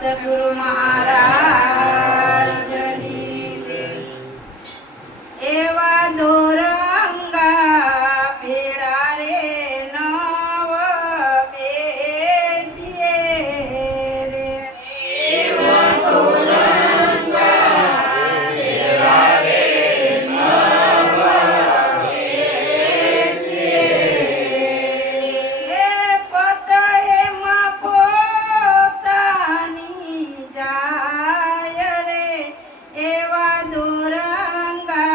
સદગુરુ મહારાજની જય। એવા દોરંગા પેડા રે નવ બેસીએ રે। એવા દોરંગા પેડા રે નવ બેસીએ રે। એ પોતે એમાં પોતાની જાય રે। એવા દોરંગા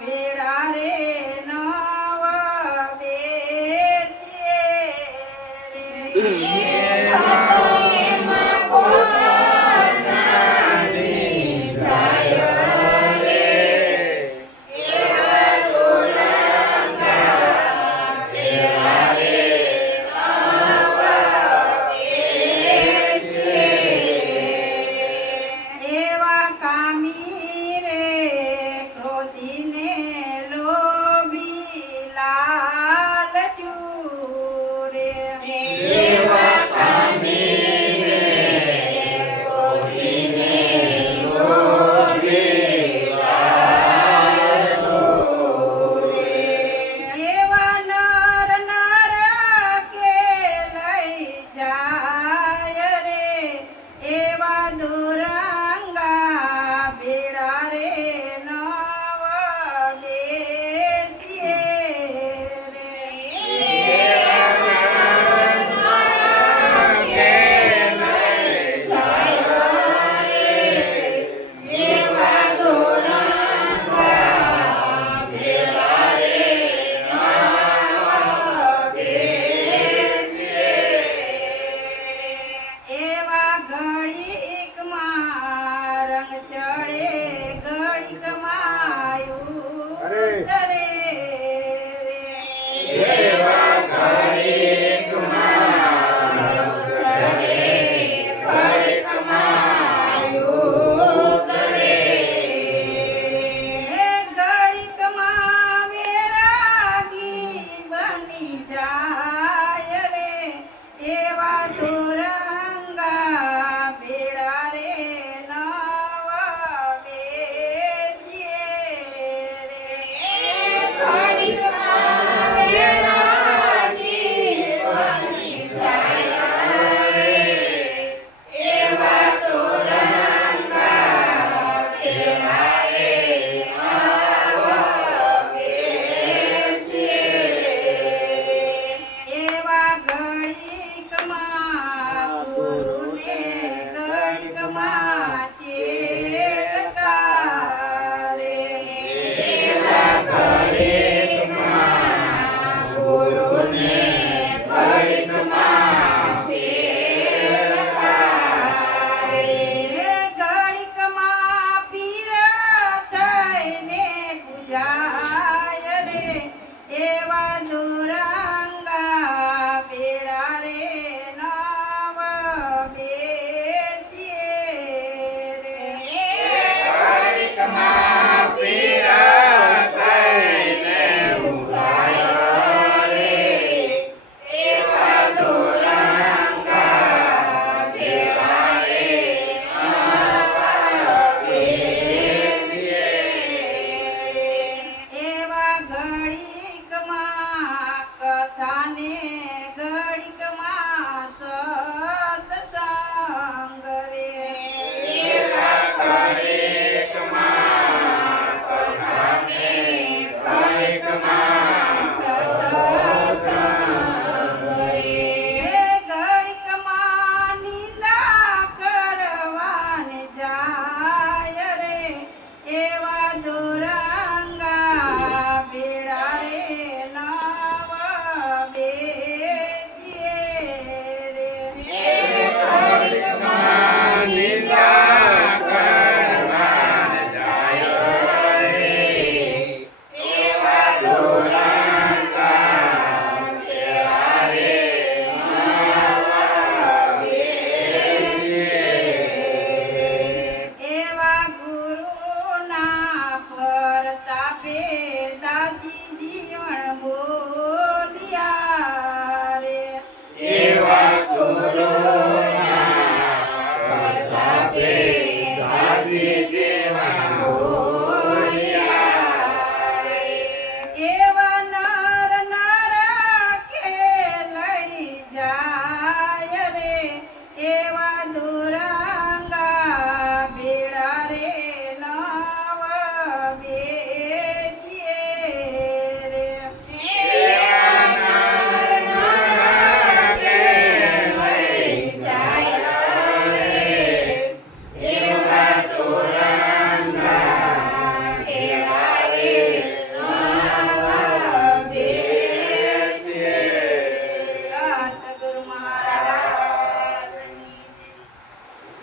પેડા રે નવ બેસીએ રે। એમાં પોતાની જાય રે। એવા દોરંગા પેડા રે નવ બેસીએ રે। એવા કામી રે ક્રોધીને લોભી લાલચુ રે। એવા કામી રે ક્રોધીને લોભી લાલચુ રે। એવા નર કે લઈ જાય રે। એવા દોરંગા ભેળા રે નવ બેસીએ રે। એવા દોરંગા ભેળા રે નવ બેસીએ રે। એવા ઘડીકમાં રંગ